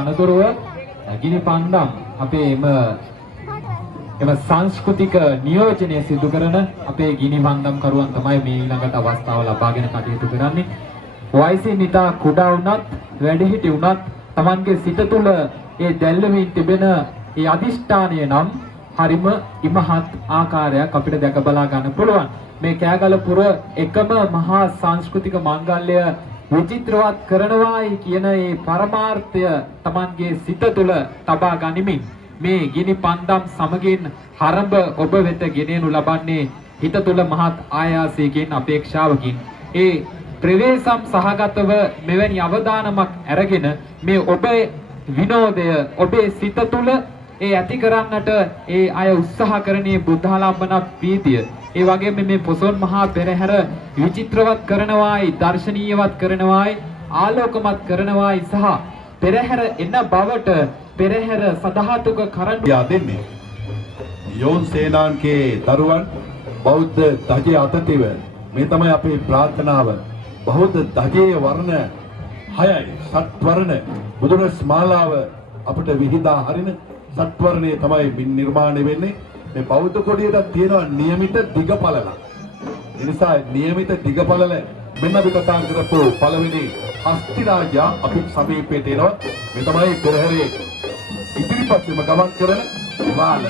අනතුරුව ගිනි පන්දම් අපේ එම සංස්කෘතික නියෝජනය සිදු කරන අපේ ගිනි පන්දම් කරුවන් තමයි මේ ඊළඟට අවස්ථාව ලබාගෙන කටයුතු කරන්නේ. වයසින් ඉතා කුඩා වුණත් වැඩිහිටි වුණත් Tamanගේ සිත තුළ ඒ දැල්වෙමින් තිබෙන ඒ අදිෂ්ඨානය නම් හරිම ඉමහත් ආකාරයක් අපිට දැක බලා ගන්න පුළුවන්. මේ කෑගලපුර එකම මහා සංස්කෘතික මංගල්‍ය විචිත්‍රවත් කරනවායි කියන ඒ පරමාර්ථය Tamanගේ සිත තුළ තබා ගනිමින් මේ ගිනි පන්දම් සමගින් හරඹ ඔබ වෙත ගෙනෙනු ලබන්නේ හිත තුළ මහත් ආයාසයකින් අපේක්ෂාවකින් ඒ ප්‍රවේශම් සහගතව මෙවැනි අවදානමක් අරගෙන මේ ඔබේ විනෝදය ඔබේ සිත තුළ ඒ ඇති කරන්නට ඒ අය උත්සාහ කරන්නේ බුද්ධාලම්බන ප්‍රීතිය ඒ වගේම මේ පොසොන් මහා පෙරහැර විචිත්‍රවත් කරනවායි දර්ශනීයවත් කරනවායි ආලෝකමත් කරනවායි සහ පෙරහැර එන බවට පෙරහැර සදාතුක කරන්න දෙන්නේ යෝන් සේනාන්ගේ දරුවන් බෞද්ධ ධජය අතතිව මේ තමයි අපේ ප්‍රාර්ථනාව. බෞද්ධ ධජයේ වර්ණ 6යි සත්වර්ණ බුදුරස් මාලාව අපිට විහිදා හරින සත්වර්ණයේ තමයි නිර්මාණය වෙන්නේ. මේ බෞද්ධ කොടിයට තියෙන નિયમિત දිගපළල. ඒ නිසා નિયમિત දිගපළල මෙන්න අපි කතා කරපු පළවෙනි හස්ති රාජා අපි සමීපයට එනවා. මේ තමයි පෙරහැරේ ඉදිරිපස්සෙම ගමන් කරන වාල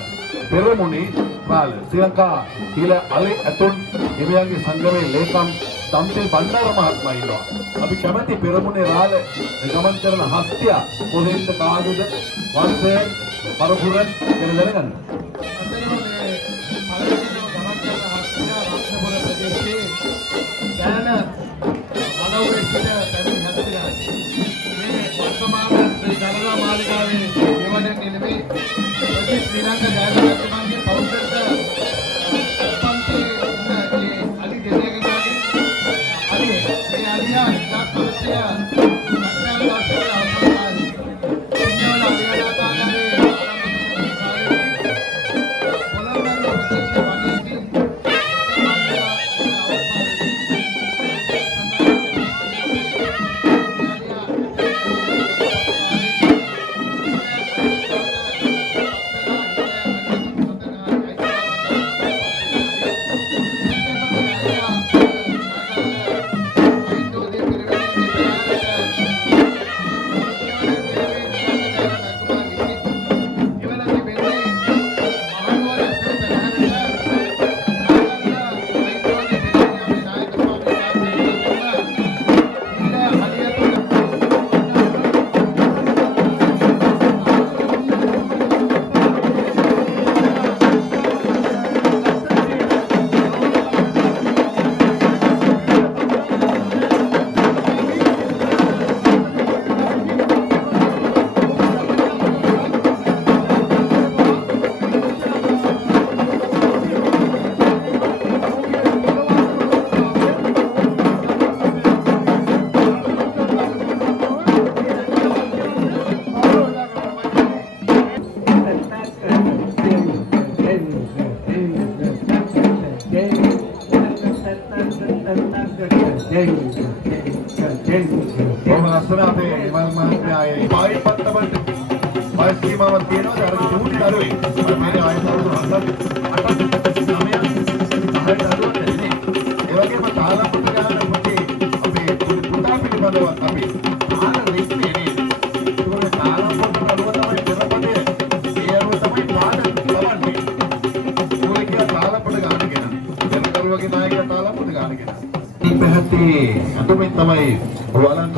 පෙරමුණේ වාල ශ්‍රී ලංකා ඊළ අලි අතුන් එවියන්ගේ සංගමේ ලේකම් දම්පේ බණ්ඩාර මහත්මයා ඉන්නවා. අපි කැමති පෙරමුණේ රාල ගමන් කරන හස්තිය කොහෙන්ද කාගේද වංශය පරපුර කියලා දැනගන්න. ශ්‍රී ලංකා ජයවර්ධනගේ පෞද්ගලික පන්ති අලි දෙවියන්ගේ අලි මේ අලියා ඉස්සක් වර්ෂය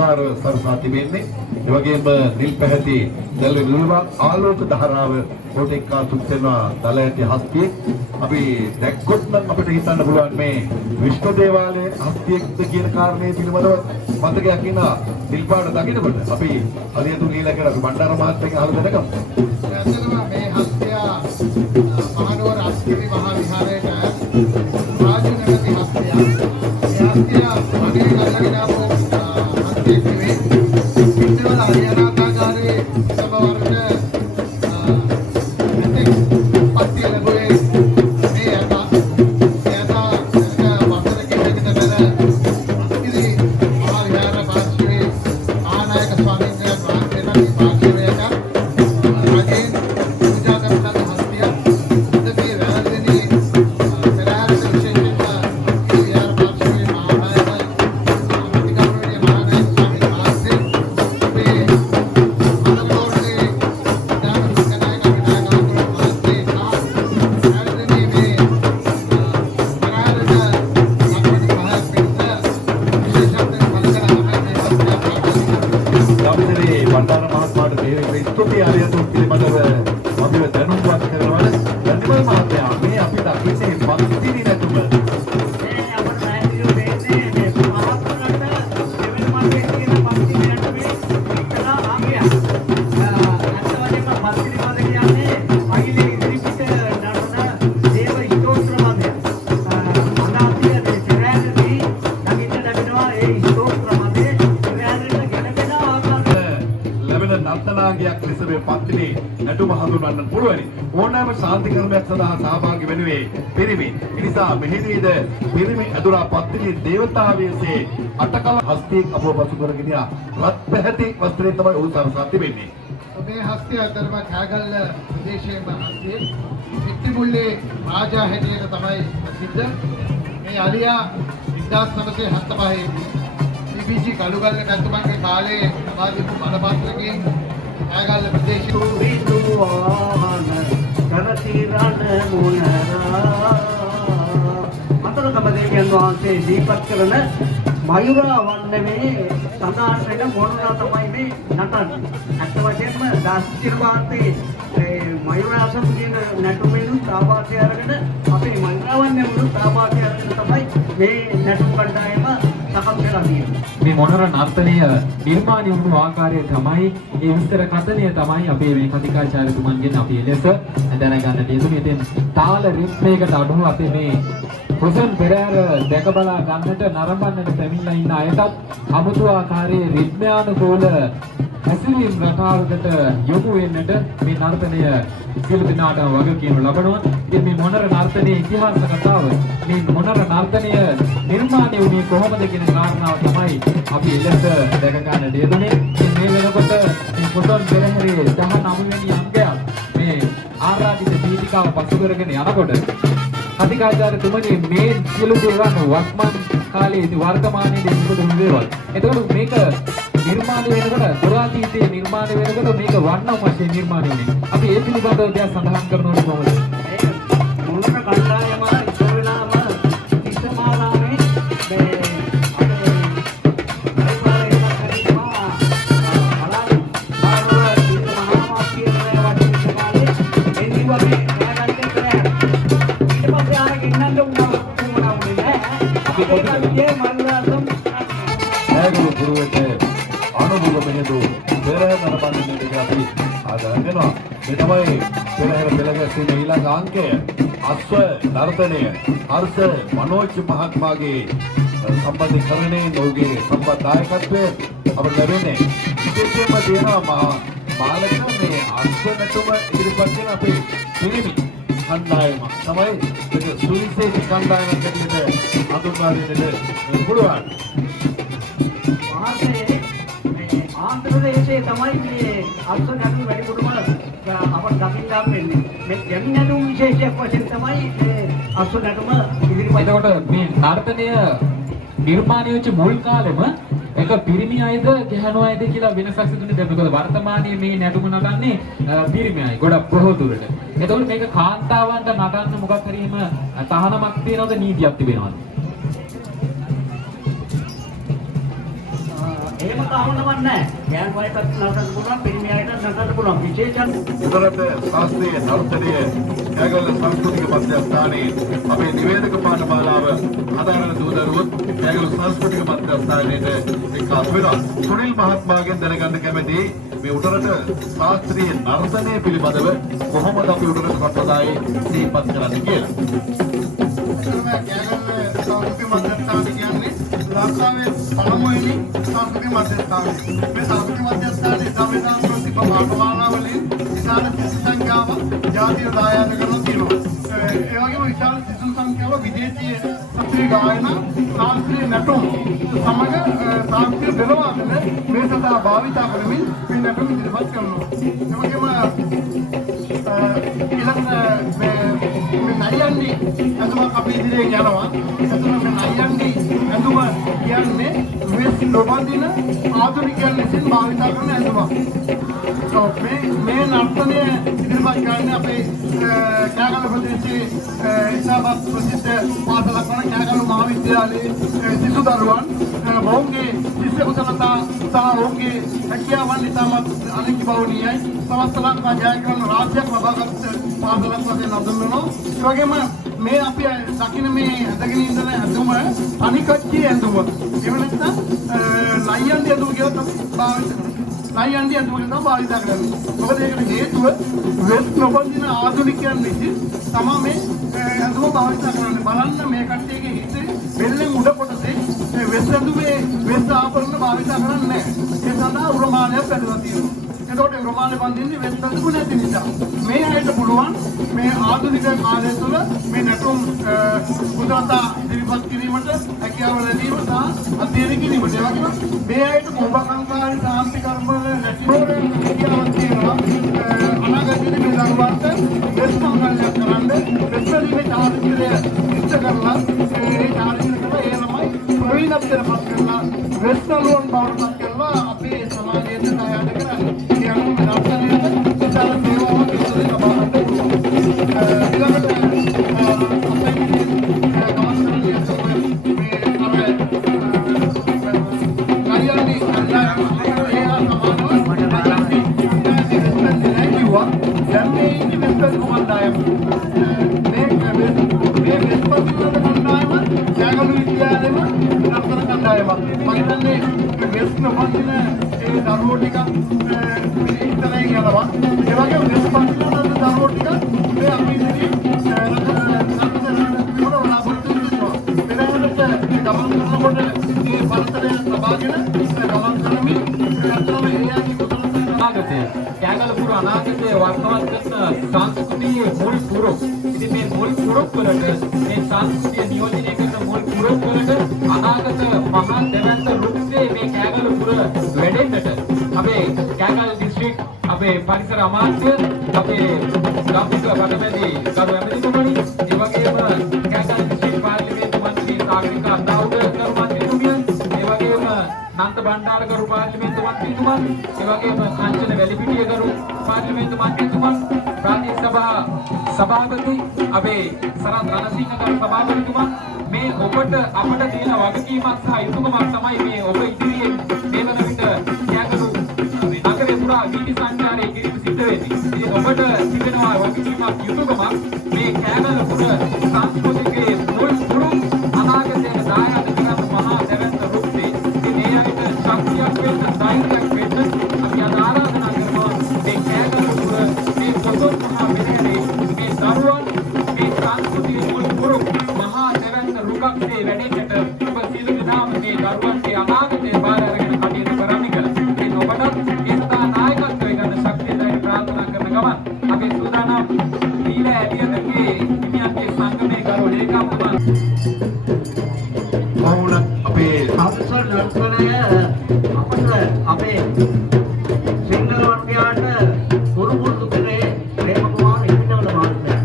අලංකාර සරසාති වෙන්නේ ඒ වගේම නිල් පැහැති දැල් නිල්වා ආලෝක ධාරාව කොට එක්කාසුත් වෙනවා දල ඇති හස්තිය අපි දැක්කොත් නම් අපිට හිතන්න පුළුවන් මේ විශ්ව දේවාලයේ හස්තියක්ද කියන කාරණේ පිළිබඳව මතකයක් ඉන්න නිල් පාට දකින්නකොට අපි අලියතු ලීලා කරලා බණ්ඩාර මහත්මයාගෙන් අහලා දැනගමු. ඇත්තටම මේ හස්තිය මහනුවර අස්කිරි මහා විහාරයට රාජනගරී හස්තිය මේ හස්තිය මගේ ගල්ලගෙන ආපු Thank you. ඒ ස්තුතිය අරියතුන් පිළිබඳව අපිව දැනුම්පත් කරනවා. ධන්‍යවාද මහත්තයා. මේ අපිට අපිට පන්තිනි නැතුම නර්තනාංගයක් ලෙස මේ පන්තිනේ නැටුම හඳුන්වන්න පුළුවනි. ඕනෑම ශාන්ති කර්මයක් සඳහා සහභාගී වෙනුවේ පිරිමි. ඒ නිසා මෙහිදීද පිරිමි ඇදුරා පන්තිනේ දේවතාවයන්සේ අටකල හස්තියෙන් අපව පසු කරගෙන රත් පැහැති වස්ත්‍රයෙන් තමයි ඔහු සරසා තිබෙන්නේ. මේ හස්තිය අතරම කෑගල්ල ප්‍රදේශයේ මහත්මිය පිටිමුල්ලේ රාජා හැටියට තමයි ප්‍රසිද්ධ. මේ අලියා 1975 BBC කළුගල්ල කැතුමන්ගේ කාලේ ලබා දීපු බලපත්‍රකයෙන් කෑගල්ල ප්‍රදේශයේ විදුවාන කරතිරණ මුනරා අතරගම දෙවියන් වහන්සේ දීපත් කරන මයුරා වන්නමේ සඳහන් වෙන මොනවා තමයි මේ නටන්නේ. අත් වශයෙන්ම දාස්තිර වාර්තේ මයුරාසම් කියන නටුමෙනු සාභාගය අරගෙන අපේ මංගලවන්නේමුළු සාභාගය අරගෙන තමයි මේ නටුම් කණ්ඩායම සකස් කරලා තියෙන්නේ. මේ මොනර නර්තනය නිර්මාණය වුණු ආකාරය තමයි ඒ විස්තර කථනය තමයි අපේ මේ කතිකාචාර්යතුමන්ගෙන් අපි එලෙස දැනගන්න තියෙන්නේ. ඉතින් තාල රිද්මයකට අඩුව අපේ මේ හොසන් පෙරහැර දැක බලා ගන්නට නරඹන්නට පැමිණලා ඉන්න අයටත් අමුතු ආකාරයේ රිද්මයානුකූල හැසිරීම් රටාවකට යොමු වෙන්නට මේ නර්තනය සියලු දෙනාටම වගකීම් ලබනවා. ඉතින් මේ මොනර නර්තනයේ ඉතිහාස කතාව මේ මොනර නර්තනය නිර්මාණය වුණේ කොහොමද කියන කාරණාව තමයි අපි එලෙස දැක ගන්නට යෙදුනේ. ඉතින් මේ වෙනකොට මේ හොසන් පෙරහැරේ 19 වෙනි අංගය මේ ආරාධිත පීඨිකාව පසු කරගෙන යනකොට අධිකාචාර්යතුමනි මේ සියලු දේවල් වර්තමාන කාලයේ වර්තමානයේ ඉදිරිපත් දේවල්. එතකොට මේක නිර්මාණය වෙනකොට පුරාතීතයේ නිර්මාණය වෙනකොට මේක වර්ණම් වශයෙන් නිර්මාණය වෙන්නේ. අපි ඒ පිළිබඳව දෙයක් සඳහන් කරනකොට කොහොමද? මොනක කණ්ඩායම ඉස්සර වෙලාම ඉස්සමාලාවේ මේ ඇගලු පුරුවට අනුභව මෙහෙදු පෙරහැර නරඹන්නේ අපි ආදරනවා. මේ තමයි පෙරහැර පෙළගැස්වීමේ ඊළඟ අංකය. අස්ව නර්තනය හර්ෂ මනෝජ් මහත්මයාගේ සම්බන්ධීකරණයෙන් ඔහුගේ සම්බන්ධායකත්වය අපට ලැබෙන්නේ. විශේෂයෙන්ම තියෙනවා බාලක මේ අස්ව නටුම ඉදිරිපත් කරන අපේ පිරිමි කණ්ඩායම තමයි මේක සුවිශේෂී කණ්ඩායමක් හැටියට හඳුන්වා දෙන්නට පුළුවන්. ආන්ధ్‍ර ප්‍රදේශයේ තමයි මේ අස්ව නටුම් වැඩිපුරම අපට දකින්න වෙන්නේ. මේ ගැමි නටුම් විශේෂයක් වශයෙන් තමයි මේ අස්ව නටුම ඉදිරිපත්. එතකොට මේ නර්තනය නිර්මාණය වෙච්ච මුල් කාලෙම එක පිරිමි අයද ගැහැණු අයද කියලා වෙනසක් සිදුනේ. දැන් මොකද වර්තමානයේ මේ නැටුම නටන්නේ පිරිමි අය ගොඩක් ප්‍රහෝදුරට. එතකොට මේක කාන්තාවන්ට නටන්න මොකක් හරි එහෙම තහනමක් තියනවද නීතියක් තිබෙනවද? එහෙම තහනමක් නැහැ. ගෑන් වයසට නටන්න පුළුවන්, පිරිමි අයට නටන්න පුළුවන්. විශේෂයෙන් උදරට ශාස්ත්‍රීය නර්තනය කෑගල්ල සංස්කෘතික මධ්‍යස්ථානයේ අපේ නිවේදක පාඨමාලාව හදාරන දූදරුවොත් කෑගල්ල සංස්කෘතික මධ්‍යස්ථානයේට එක්කාස් වෙනවා. සුනිල් මහත්මයාගෙන් දැනගන්න කැමැති මේ උඩරට ශාස්ත්‍රීය නර්තනය පිළිබඳව කොහොමද අපි උඩරට සම්ප්‍රදායේ දීපත් කරන්නේ කියලා. සංස්කෘතික මධ්‍යස්ථානය කියන්නේ ලංකාවේ පළමුවෙනි සංස්කෘතික මධ්‍යස්ථානය. මේ සංස්කෘතික මධ්‍යස්ථානයේ සංවිධානාත්මක පාඨමාලාවලින් විශාල සිසු සංඛ්‍යාවක් ජාතිය දායාද කරලා තියෙනවා. ඒ වගේම විශාල සිසු සංඛ්‍යාවක් විදේශීය ශාස්ත්‍රීය ගායන, ශාස්ත්‍රීය නැටුම් සමග ශාස්ත්‍රීය පෙරවාදන මේ සඳහා භාවිතා කරමින් මේ නැටුම් ඉදිරිපත් කරනවා. ඒ වගේම ඊළඟ මේ නයන්නේ අඳුමක් අපි ඉදිරියෙන් යනවා. එතන මේ නයන්නේ අඳුම කියන්නේ වෙස් නොබඳින ආධුනිකයන් ලෙසින් භාවිතා කරන අඳුමක්. මේ නර්තනය ඉදිරිපත් කරන්නේ අපේ කෑගල්ල ප්‍රදේශයේ ඉතාමත් ප්‍රසිද්ධ පාසලක් වන කෑගල්ල මහාවිද්‍යාලයේ සිසු දරුවන් ඔවුන්ගේ ශිෂ්‍ය කුසලතා සහ ඔවුන්ගේ හැකියාවන් ඉතාමත් අනික්බවනීයයි. සමස්ත ලංකා ජයග්‍රහණ රාජ්‍යයක් ලබාගත් පාසලක් වශයෙන් හඳුන්වනවා. ඒ වගේම මේ අපි දකින මේ ඇඳගෙන ඉඳන ඇඳුම අනිකච්චි ඇඳුම. ඒ වෙනත්නම් ලයියන්ඩි ඇඳුම කියලා තමයි භාවිත කරන්නේ. ලයියන්ඩි ඇඳුම කියලා භාවිත කරන්නේ. මොකද ඒකට හේතුව වෙස් නොබඳින ආධුනිකයන් විසින් තමයි මේ ඇඳුම භාවිත කරන්නේ. බලන්න මේ කට්ටියගේ හිතේ බෙල්ලෙන් උඩ කොටසේ වෙස් ඇඳුමේ වෙස් ආභරණ භාවිත කරන්නේ නැහැ. ඒ සඳහා උරමාලයක් ඇඳලා තියෙනවා. එතකොට උරමාලේ බඳින්නේ වෙස් ඇඳුම නැති නිසා. මේ ඇයිට පුළුවන් මේ ආධුනික කාලය තුළ මේ නැටුම් කුසලතා ඉදිරිපත් කිරීමට හැකියාව ලැබීම සහ අධ්‍යයනය කිරීමට. ඒ වගේම මේ ඇයිට කුඹකංකාරී සාන්ති කර්ම වල නැතිවෙන හැකියාවක් තියෙනවා. අනාගතයේදී මේ දරුවන්ට වෙස් මංගල්‍යයක් කරන්න වෙස් වලින් චාරිත්‍රය ඉෂ්ට කරලා ඒ චාරිත්‍රය කරලා ඒ ළමයි ප්‍රවීණත්වයට පත් කරලා වෙස් නළුවන් බවට පත් කරලා අපේ සමාජයට දායාද කරන්නේ. ඒ අනුව දර්ශනයට විශාල සේවාවක් ඉදිරියට ලබා ගන්න පුළුවන්. කෑගල්ලපුර අනාගතයේ වර්තමාන කරන සංස්කෘතියේ මුල් පුරුක්. ඉතින් මේ මුල් පුරුක් වලට මේ සංස්කෘතිය නියෝජනය කරන මුල් පුරුක් වලට අනාගත මහා දෙවන්ත රුක්සේ මේ කෑගල්ලපුර වැඩෙන්නට අපේ කෑගල්ල දිස්ත්‍රික් අපේ පරිසර අමාත්‍ය අපේ ගම්මුක රටමැදි කරු ඇමතිතුමනි ඒ වගේම කෑගල්ල දිස්ත්‍රික් පාර්ලිමේන්තු මන්ත්‍රී සාගරිකා දාවුද කරු මන්ත්‍රීතුමියන් ඒ වගේම නන්ත බණ්ඩාරකරු පාර්ලිමේන්තු මන්ත්‍රීතුමන් ඒ වගේම කාංචන වැලිපිටියකරු පාර්ලිමේන්තු මන්ත්‍රීතුමන් ප්‍රාදේශ සභා සභාපති අපේ සරත් රණසිංහකරු සභාපතිතුමන් මේ ඔබට අපට තියෙන වගකීමක් සහ යුතුකමක් තමයි මේ ඔබ ඉදිරියේ මේ වන විට කෑගල්ල නගරේ පුරා වීදි සංචාරයේ කිරීම සිද්ධ වෙන්නේ. ඉතින් ඔබට තිබෙනවා වගකීමක් යුතුකමක් මේ කෑගල්ලපුර සංස්කෘතිකයේ මුල් පුරුක් අනාගතයේ දායාද කරන මහා දෙවන්ත රුක්සේ ශක්තියක් වෙන්න ධෛර්යයක් වෙන්න අපි අද ආරාධනා කරනවා මේ කෑගල්ලපුර මේ පොතොත් මහා මෙහෙණේ මේ දරුවන් මේ සංස්කෘතියේ මුල් පුරුක් මහා දෙවන්ත රුක්සේ වැඩෙන්නට ඔබ සියලු දෙනාම මේ දරුවන්ගේ අනාගතය බාර අරගෙන කටයුතු කරන්න කියලා. ඉතින් ඔබට ඒ සඳහා නායකත්වය ගන්න ශක්තිය දැයි ප්‍රාර්ථනා කරන ගමන් අපි සූදානම් දීල ඇලියදගේ හිමියන්ගේ සංගමේ ගරු ලේකම්තුමා වුණ අපේ අත්සන් ලක්ෂණය අපට අපේ සිංහල වර්ගයාට පුරුදු කරේ ප්‍රේම කුමාර ඉන්නවල මහත්මයා.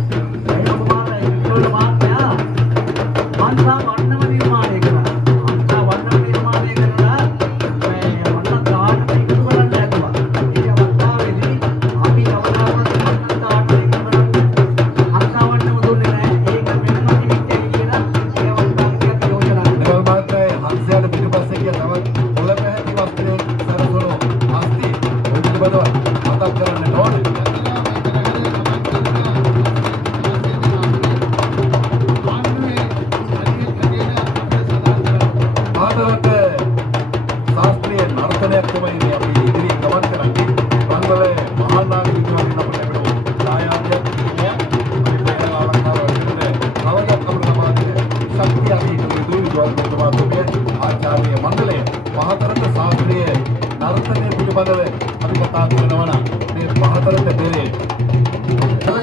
ප්‍රේම කුමාර ඉන්නවල මහත්මයා අන්සා වන්නම නිර්මාණය කළා. අන්සා වන්නම නිර්මාණය කරලා මේ වන්න දාට එකතු කරන්න හැදුවා. ඒ අවස්ථාවේදී අපි අවදාවත් වන්න දාට එකතු කරන්න අන්සා වන්නම දුන්නේ නැහැ. ඒක වෙනම නිමිත්තයි කියලා ඒ අවස්ථාවේදී යෝජනා කළා. හංසයාට පිටුපස්සේ ගිය තවත් පොළ පැහැති වස්ත්‍රයෙන් සරසවන අස්ති ඔය පිළිබඳව මතක් කරන්න ඕනේ. ආදරට ශාස්ත්‍රීය නර්තනයක් තමයි මේ අපි ඉදිරියෙන් ගමන් කරන්නේ. බංගලේ මහා නාගරිකයන් අපට ලැබෙන දායාදයක් කියන්නේ අපි පෙරලා ආරම්භ කරන්නේ. නවජාත කවුරු සමාජයේ ශක්තිය අපි දුරුදුවාත්මකව ආචාර්ය මණ්ඩලය පහතරට ශාස්ත්‍රීය නර්තනය පිළිබඳව අපි කතා කරනවා නම් මේ පහතරට පෙරේ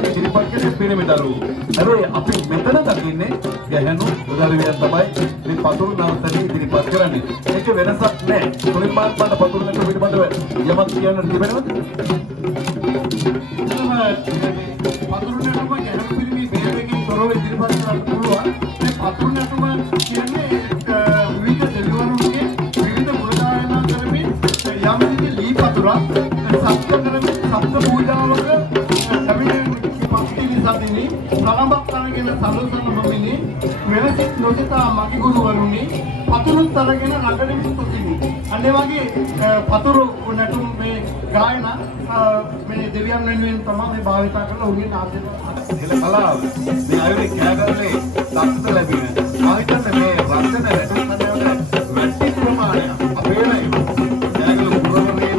ඉදිරිපත් කරන පිරිමිදරු. හැබැයි අපි මෙතන දකින්නේ ගැහැණු උදවියන් තමයි මේ පතුරු නර්තනය ඉදිරිපත් කරන්නේ. ඒක වෙනසක් නැහැ. මුලින්ම පන්න පතුරු නර්තනය පිළිබඳව යමක් කියන්න තිබෙනවද? පතුරු නැටුම ගැහැණු පිරිමි බේරකින් තොරව ඉදිරිපත් කරන්න පුළුවන්. මේ පතුරු නැටුම කියන්නේ විවිධ දෙවිවරුන්ගේ විවිධ මුලදායනා කරමින් යම් විදිහේ ලී පතුරක් සත්‍ය කරමින් සත්ත්ව පූජාවක ලැබෙන පක්ෂී සදිනි සලඹක් කරගෙන සලසන බමිනි මෙලෙස නොසිතා මගේ ගුරුවරුනි පතුරුත් අරගෙන රඟඩින් තුතිනි. අනේ වගේ පතුරු නැටුම් මේ ගායන මේ දෙවියන් වෙනුවෙන් තමයි මේ භාවිතා කරලා උන්ගේ ආශිර්වාද එල කලාව මේ අයුරේ කෑගල්ලේ දක්ෂ ලැබෙන මම හිතන්නේ මේ වර්ධන රැටුම් කඩේට වැඩි ප්‍රමාණයක් අපේ නයි කෑගල්ල පුරවන්නේ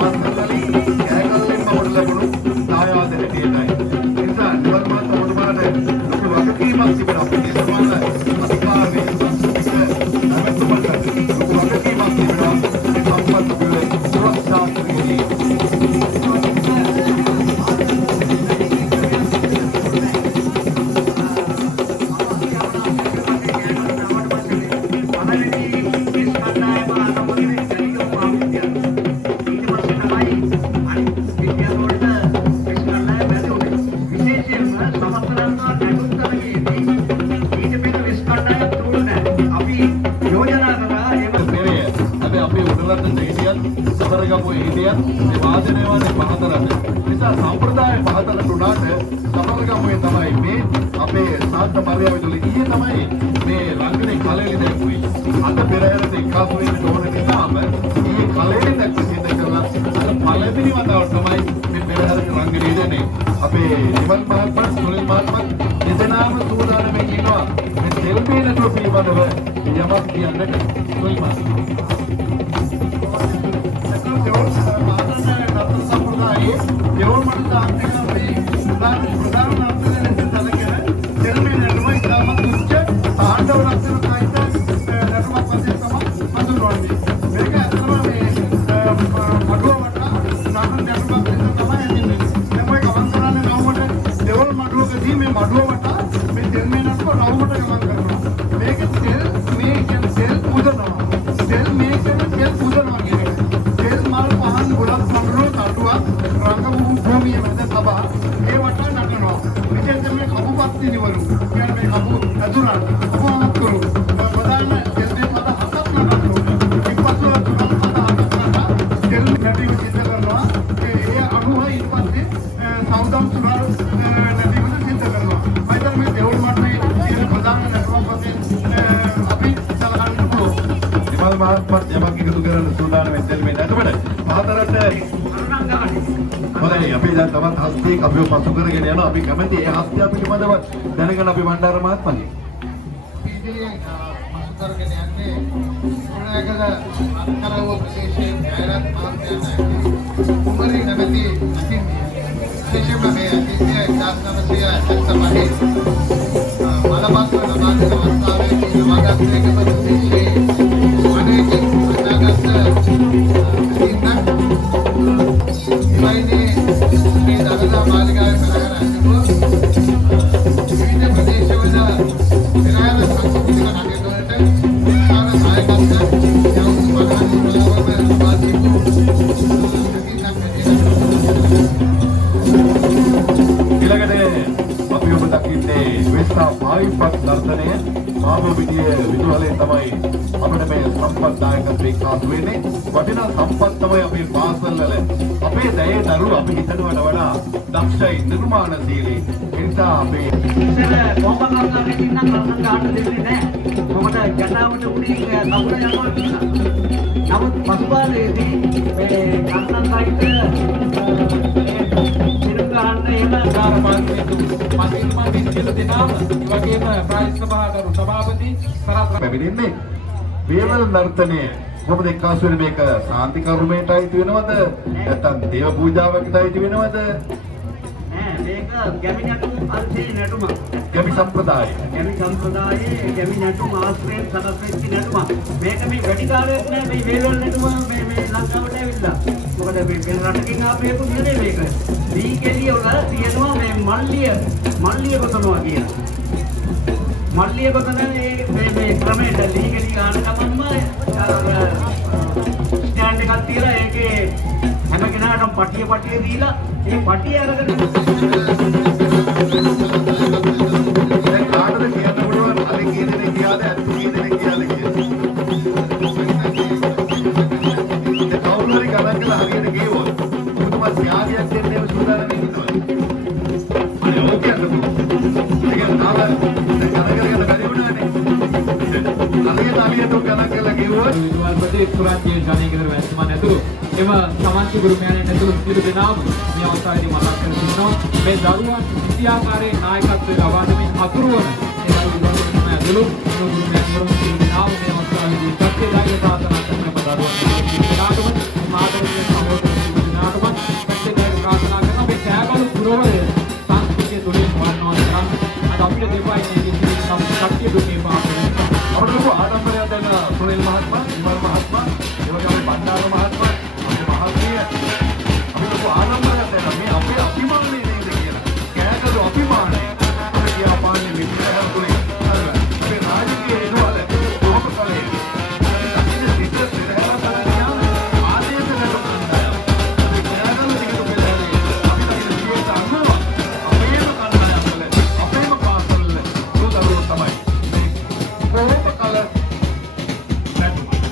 ආස්තලි කෑගල්ලෙන් මඩ ලැබුණු දායාද හැටියටයි ඒ නිසා නිවල් මාත මොඩමාට ලොකු වගකීමක් තිබෙනවා අපේ දේශපාලන අධිකාරියේ නැමෙතුමට ලොකු වගකීමක් තිබෙනවා මේ සම්පත් පිළිවෙල සුරක්ෂා කිරීමේ සම්ප්‍රදාය පහතරට උනාට සමරගමුවේ තමයි මේ අපේ සාන්ත මරියාවේතුල ඊයේ තමයි මේ රංගනේ කලෙලි දැක්ුවේ. අද පෙරහැරට එක්කාසු වෙන්න ඕන නිසාම ඊයේ කලෙලි දැක්ක සිද්ධ කරලා අද පළවෙනි වතාවට තමයි මේ පෙරහැරට රංගනේ දෙන්නේ. අපේ නිමල් මහත්මයා සුනිල් මහත්මයා දෙදෙනාම සූදානම්ෙන් ඉන්නවා මේ සෙල්ෆී නටුව පිළිබඳව යමක් කියන්නට. සුනිල් මහත්මයා देवल मठ आंतरिक प्रधान तेलमे नटुम इदामत उच्च तांडव लक्षण कायित नटुम पद्धतම හඳුන්වන්නේ මේක ඇත්තම මේ මඩුව වටා නටන නටුමක් විතර තමයි ඇදින්නේ. දැන් ඔය ගමන් කරන්නේ නවමට දෙවල් මඩුවකදී මේ මඩුව වටා මේ තෙල්මේ නටුම නවමට ගමන් කරනවා. මේක තෙල් මේ කියන්නේ තෙල් පූජනවා. තෙල් මේ කියන්නේ තෙල් පූජනවා කියන්නේ. තෙල් මල් පහන් ගොඩක් මඩුව තටුවක් භූමිය මැද තබා ඒ වටා නටනවා. විශේෂයෙන් මේ කපුපත්ති නිවරු කියන්නේ මේ කපු ඇතුළට කොහොමද කරු ප්‍රධාන දෙල්මේ පද හතක් නටනවා. ඉපස්වල තුනක් පද හතක් නටනවා. දෙල් නැතිව සිද්ධ කරනවා. ඒ අනුව ඊට පස්සේ සෞදම් සුරල් නැතිව සිද්ධ කරනවා. මයිතර මේ දෙවුල් මට්ටමේ තියෙන ප්‍රධාන නටුවක් වශයෙන් අපි සලකන්න පුළුවන්. නිමල් මහත්මයා යමක් එකතු කරන්න සූදානම් වෙන දෙල්මේ නටුමට පහතරට හොඳයි අපි දැන් තවත් හස්තයක් අපිව පසු කරගෙන යනවා. අපි කැමති ඒ හස්තය පිළිබඳව දැනගන්න අපි මණ්ඩාර මහත්මයාගේ. ඉදිරියෙන් පසු කරගෙන යන්නේ මොනවාකද අත්කරව ප්‍රදේශයේ ඥානත් මහත්මයායි. කුමරි නැමැති අතින් විශේෂයෙන්ම මේ අතින්ගේ 1975 මලබස්ව ලබා දෙන අවස්ථාවේදී නවගත් ප්‍රදේශයේ අනේක අනාගත මේ දරදා මාලිගාවේ පෙරහැර ඇතුළු විවිධ ප්‍රදේශවල පෙරහැර සංස්කෘතික කටයුතුවලට ආන සහායකත්වය යොමු කරන බලාපොරොත්තු ඊළඟට අපි ඔබ දකින්නේ වෙස්සා පායිපත් දර්ශනය මාබෝවිදියේ විදුහලේ තමයි අපිට මේ සම්පත් දායකත්වයේ කාසු වෙන්නේ. වටිනා සම්පත් තමයි අපේ පාසල් වල අපේ දැයේ දරුවෝ අපි හිතනවට වඩා දක්ෂයි නිර්මාණශීලී. ඒ නිසා අපේ ඉතින් කොම්බකල්ලාගේ ඉන්න කල්පන ගන්න දෙන්නේ නැහැ. මොකද ජටාවට උඩින් කකුල යනවා කියලා. නමුත් පසුබාලයේදී මේ කන්නන්යිට සිරුගහන්න එන කාර්යපාලකයෙකු මතින් කියලා දෙනාම ඒ වගේම ප්‍රායෝගික සභාගරු සභාපති සරත් පැමිණෙන්නේ වේවල් නර්තනය කොහොමද එක්කාසු වෙන්නේ? මේක සාන්ති කර්මයට අයිති වෙනවද නැත්නම් දේව පූජාවකට අයිති වෙනවද? මේක ගැමි නටුම් අල්සේ නටුම. ගැමි සම්ප්‍රදාය. ගැමි සම්ප්‍රදායේ ගැමි නටුම ආශ්‍රයෙන් සකස් වෙච්ච නටුම. මේක මේ වැඩි කාලයක් නෑ මේ වේලවල නටුම මේ ලංකාවට ඇවිල්ලා. මොකද මේ වෙන රටකින් ආපේපු නෙමෙයි මේක. දීකෙලිය වල තියෙනවා මේ මල්ලිය ගොතනවා කියන. මල්ලිය ගොතන මේ ක්‍රමයට දීකෙලිය ගන්න ගමන්ම ස්ටෑන්ඩ් එකක් තියලා ඒකේ හැම කෙනාටම පටිය දීලා ඒ පටිය අරගෙන දැන් කාටද කියන්න පුළුවන් අර කී දෙනෙක් ගියාද අත් කී දෙනෙක් ගියාද කියලා. ඒ කවුරු හරි ගණන් කරලා හරියට ගියොත් මුතුමත් යාදියක් දෙන්නේම සූදානම් ඉන්නවා. අනේ ඕකේ අතට. ඒක තාම කරගෙන බැරි වුණානේ. අලියට ගණන් කරලා ගෙවුවොත් විදුහල්පති සුරජ්ජේ ජනේකර වැස්මන් ඇතුළු එම සමාජ ගුරුමයාණන් ඇතුළු සියලු දෙනාම මේ අවස්ථාවේදී මතක් කර දෙනවා මේ දරුවන් විද්‍යාකාරයේ නායකත්වයේ ලබා දෙමින් අතුරුවන ඒ දරුවන් ඇතුළු ගුරුමයාණන් සියලු දෙනාම මේ අවස්ථාවේදී සත්‍යදායක ප්‍රාර්ථනා කරන දරුවන් දිනාටම මාතෘකාවේ සමෝධන දිනාටම සත්‍යදායක ප්‍රාර්ථනා කරන මේ සෑබළු පුරවය සංස්කෘතිය තුළින් වර්ණවත් කරන්න අද අපිට දෙපයින්